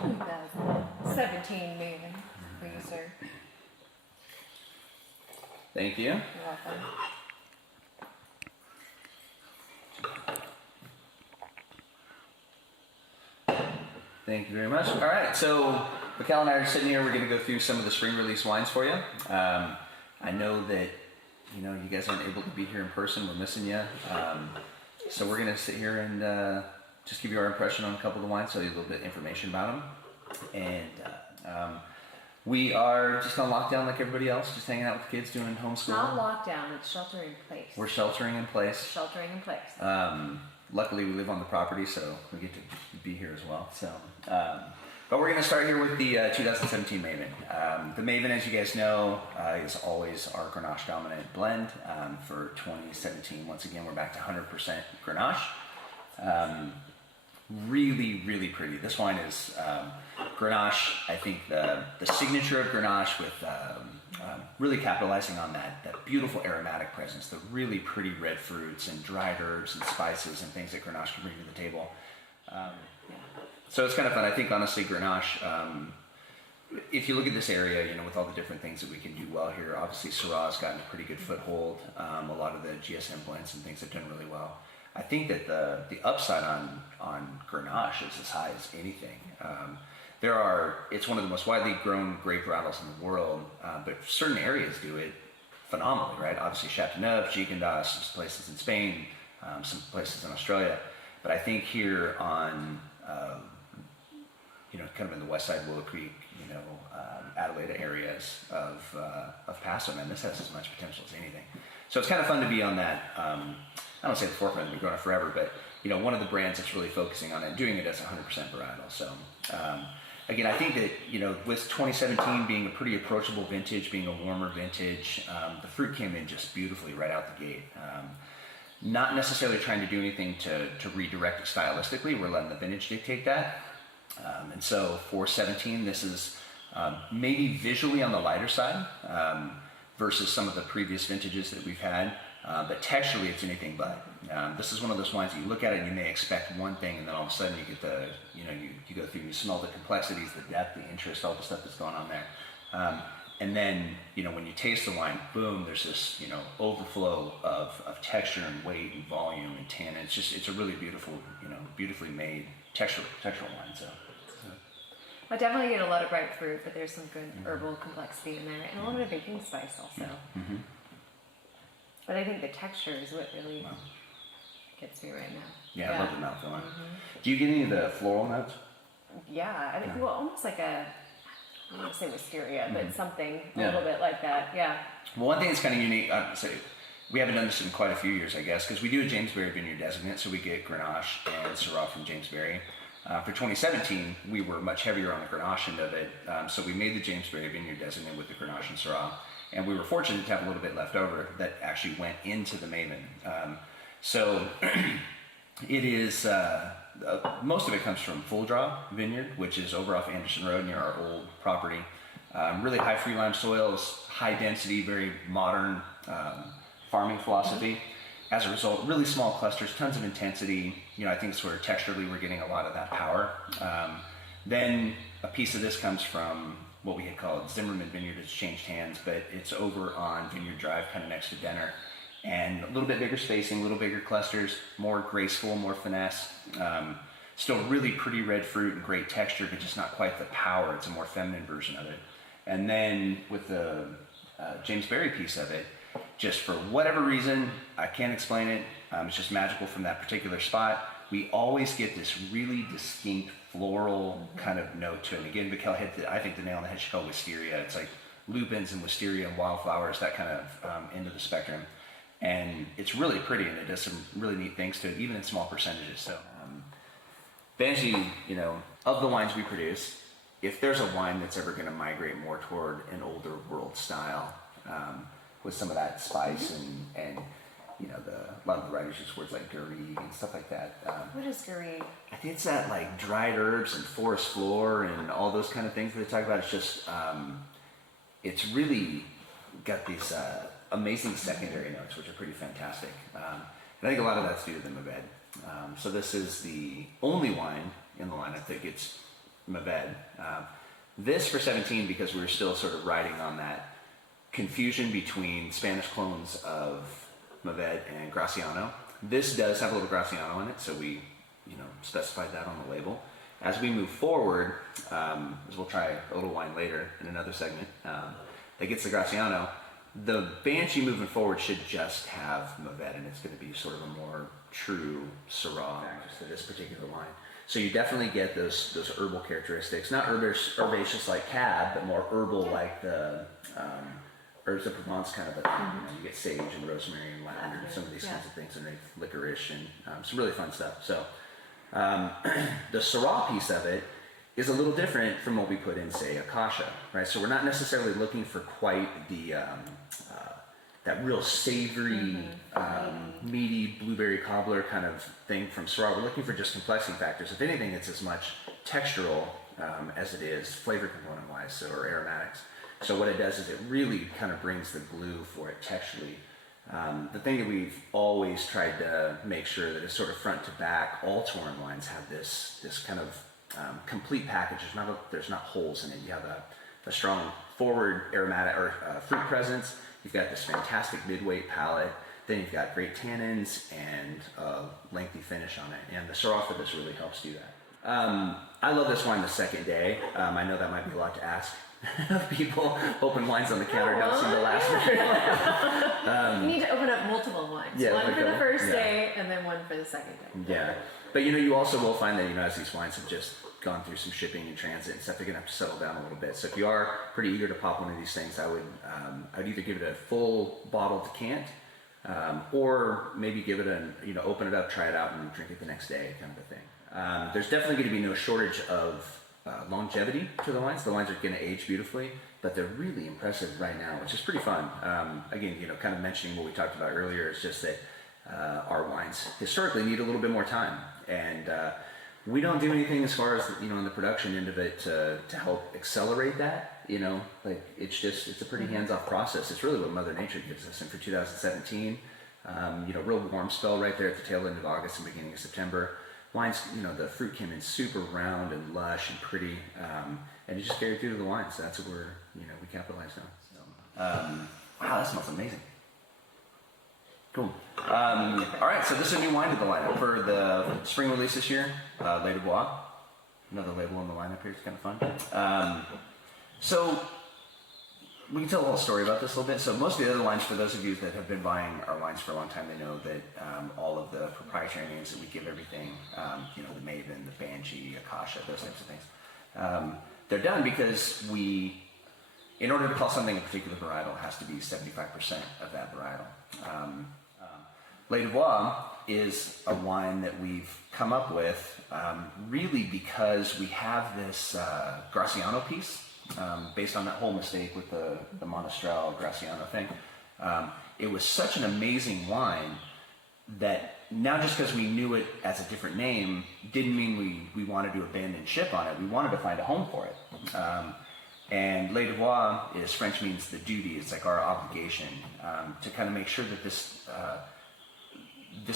2017 Maven, please, sir. Thank you. You're welcome. Thank you very much. All right, so Viquel and I are sitting here. We're going to go through some of the spring release wines for you. I know that you guys aren't able to be here in person. We're missing you. So we're going to sit here and just give you our impression on a couple of the wines, tell you a little bit of information about them. And we are just on lockdown like everybody else, just hanging out with the kids, doing homeschool. Not lockdown, it's shelter in place. We're sheltering in place. Sheltering in place. Luckily, we live on the property, so we get to be here as well. So, but we're going to start here with the 2017 Maven. The Maven, as you guys know, is always our Grenache dominant blend for 2017. Once again, we're back to 100% Grenache. Really, really pretty. This wine is Grenache. I think the signature of Grenache with really capitalizing on that beautiful aromatic presence, the really pretty red fruits and dried herbs and spices and things that Grenache can bring to the table. So it's kind of fun. I think honestly Grenache, if you look at this area, with all the different things that we can do well here, obviously Syrah's gotten a pretty good foothold. A lot of the GSM blends and things have done really well. I think that the upside on Grenache is as high as anything. It's one of the most widely grown grape varietals in the world, but certain areas do it phenomenally, right? Obviously Chateauneuf, Gigondas, some places in Spain, some places in Australia. But I think here on, kind of in the west side, Willow Creek, Adelaide areas of Paso, man, this has as much potential as anything. So it's kind of fun to be on that, I don't say the forefront, we've been growing it forever, but one of the brands that's really focusing on it, doing it as 100% varietal. So again, I think that with 2017 being a pretty approachable vintage, being a warmer vintage, the fruit came in just beautifully right out the gate. Not necessarily trying to do anything to redirect it stylistically. We're letting the vintage dictate that. And so for 17, this is maybe visually on the lighter side versus some of the previous vintages that we've had. But texturally, it's anything but. This is one of those wines that you look at it and you may expect one thing, and then all of a sudden you get you go through and you smell the complexities, the depth, the interest, all the stuff that's going on there. And then, when you taste the wine, boom, there's this, overflow of texture and weight and volume and tannin. It's a really beautiful, beautifully made textural wine. So. I definitely get a lot of bright fruit, but there's some good herbal complexity in there, and a little bit of baking spice also. Mm-hmm. But I think the texture is what really gets me right now. Yeah, I love the mouthfeel. Mm-hmm. Do you get any of the floral notes? Yeah, I think well, almost like I don't want to say wisteria, but something a little bit like that. Yeah. Well, one thing that's kind of unique, I'd say, we haven't done this in quite a few years, I guess, because we do a Jamesbury Vineyard designate, so we get Grenache and Syrah from Jamesbury. For 2017, we were much heavier on the Grenache end of it, so we made the Jamesbury Vineyard designate with the Grenache and Syrah. And we were fortunate to have a little bit left over that actually went into the Maven. So it is, most of it comes from Full Draw Vineyard, which is over off Anderson Road near our old property. Really high free lime soils, high density, very modern farming philosophy. As a result, really small clusters, tons of intensity. I think sort of texturally we're getting a lot of that power. Then a piece of this comes from what we had called Zimmerman Vineyard. It's changed hands, but it's over on Vineyard Drive, kind of next to Denner. And a little bit bigger spacing, a little bigger clusters, more graceful, more finesse. Still really pretty red fruit and great texture, but just not quite the power. It's a more feminine version of it. And then with the Jamesbury piece of it, just for whatever reason, I can't explain it, it's just magical from that particular spot. We always get this really distinct floral kind of note to it. And again, Viquel hit I think the nail on the head. She called wisteria. It's like lupins and wisteria and wildflowers, that kind of end of the spectrum. And it's really pretty, and it does some really neat things to it, even in small percentages. So Banshee, of the wines we produce, if there's a wine that's ever going to migrate more toward an older world style, with some of that spice and a lot of the writers use words like garrigue and stuff like that. What is garrigue? I think it's that like dried herbs and forest floor and all those kind of things that they talk about. It's just, it's really got these amazing secondary notes, which are pretty fantastic. And I think a lot of that's due to the Maven. So this is the only wine in the line. I think it's Maven. This for 17, because we were still sort of riding on that confusion between Spanish clones of Maven and Graciano. This does have a little Graciano in it, so we, specified that on the label. As we move forward, as we'll try a little wine later in another segment, that gets the Graciano, the Banshee moving forward should just have Maven, and it's going to be sort of a more true Syrah for this particular wine. So you definitely get those herbal characteristics, not herbaceous like Cab, but more herbal like the herbs of Provence kind of a thing. You get sage and rosemary and lavender and some of these kinds of things, and licorice and some really fun stuff. So the Syrah piece of it is a little different from what we put in, say, Acacia, right? So we're not necessarily looking for quite the that real savory, meaty blueberry cobbler kind of thing from Syrah. We're looking for just complexity factors. If anything, it's as much textural as it is flavor component-wise, or aromatics. So what it does is it really kind of brings the glue for it texturally. The thing that we've always tried to make sure that is sort of front to back, all Torrin wines have this kind of complete package. There's not holes in it. You have a strong forward aromatic or fruit presence. You've got this fantastic mid-weight palate. Then you've got great tannins and a lengthy finish on it. And the Syrah for this really helps do that. I love this wine the second day. I know that might be a lot to ask. People open wines on the counter don't seem to last very long. You need to open up multiple wines. One for the first day and then one for the second day. Yeah. But you also will find that, as these wines have just gone through some shipping and transit and stuff, they're going to have to settle down a little bit. So if you are pretty eager to pop one of these things, I would either give it a full bottle decant, or maybe give it open it up, try it out, and drink it the next day, kind of a thing. There's definitely going to be no shortage of longevity to the wines. The wines are going to age beautifully, but they're really impressive right now, which is pretty fun. Again, kind of mentioning what we talked about earlier is just that our wines historically need a little bit more time, and we don't do anything as far as in the production end of it to help accelerate that. It's a pretty hands-off process. It's really what Mother Nature gives us. And for 2017, real warm spell right there at the tail end of August and beginning of September. Wines, the fruit came in super round and lush and pretty, and it just carried through to the wine. So that's what we capitalized on. So, wow, that smells amazing. Cool. All right, so this is a new wine to the lineup for the spring release this year, Le Devoir. Another label on the lineup here. It's kind of fun. So we can tell a whole story about this a little bit. So most of the other wines, for those of you that have been buying our wines for a long time, they know that all of the proprietary names that we give everything, the Maven, the Banshee, Acacia, those types of things, they're done because in order to call something a particular varietal, it has to be 75% of that varietal. Le Devoir is a wine that we've come up with really because we have this Graciano piece based on that whole mistake with the Monastrell Graciano thing. It was such an amazing wine that now just because we knew it as a different name didn't mean we wanted to abandon ship on it. We wanted to find a home for it. And Le Devoir is French, means the duty. It's like our obligation to kind of make sure that this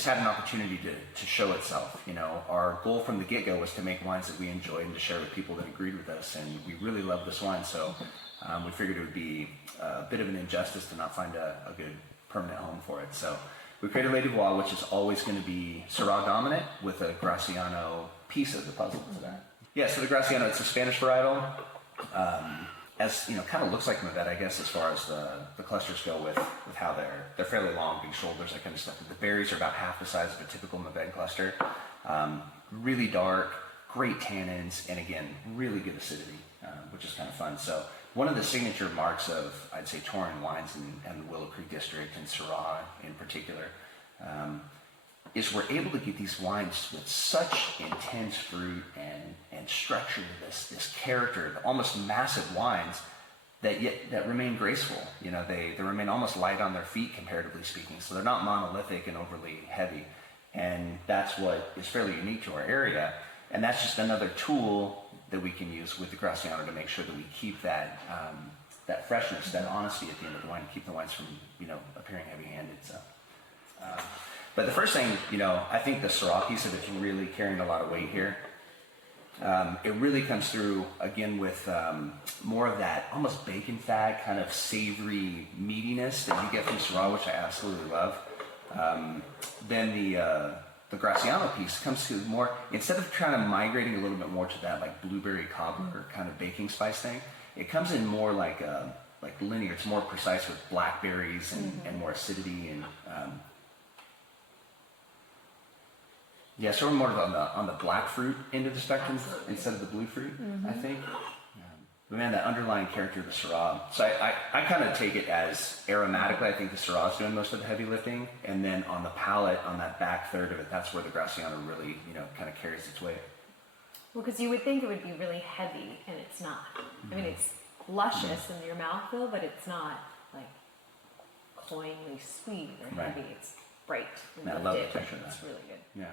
had an opportunity to show itself. Our goal from the get-go was to make wines that we enjoyed and to share with people that agreed with us, and we really loved this wine, so we figured it would be a bit of an injustice to not find a good permanent home for it. So we created Le Devoir, which is always going to be Syrah dominant with a Graciano piece of the puzzle to that. Yeah, so the Graciano, it's a Spanish varietal. Kind of looks like Mavet, I guess, as far as the clusters go with how they're fairly long, big shoulders, that kind of stuff. But the berries are about half the size of a typical Mavet cluster. Really dark, great tannins, and again, really good acidity, which is kind of fun. So one of the signature marks of, I'd say, Torrin wines and the Willow Creek District and Syrah in particular, is we're able to get these wines with such intense fruit and structure, this character, almost massive wines that remain graceful. They remain almost light on their feet, comparatively speaking. So they're not monolithic and overly heavy. And that's what is fairly unique to our area. And that's just another tool that we can use with the Graciano to make sure that we keep that freshness, that honesty at the end of the wine, and keep the wines from appearing heavy-handed. So. But the first thing, I think the Syrah piece of it's really carrying a lot of weight here. It really comes through again with more of that almost bacon fat kind of savory meatiness that you get from Syrah, which I absolutely love. Then the Graciano piece comes to more, instead of kind of migrating a little bit more to that like blueberry cobbler kind of baking spice thing, it comes in more like linear. It's more precise with blackberries and more acidity and yeah, sort of more on the black fruit end of the spectrum instead of the blue fruit, I think. But man, that underlying character of the Syrah. So I kind of take it as aromatically, I think the Syrah is doing most of the heavy lifting. And then on the palate, on that back third of it, that's where the Graciano really, kind of carries its weight. Well, because you would think it would be really heavy, and it's not. I mean, it's luscious in your mouthfeel, but it's not like cloyingly sweet or heavy. It's bright. I love the texture of that. It's really good. Yeah.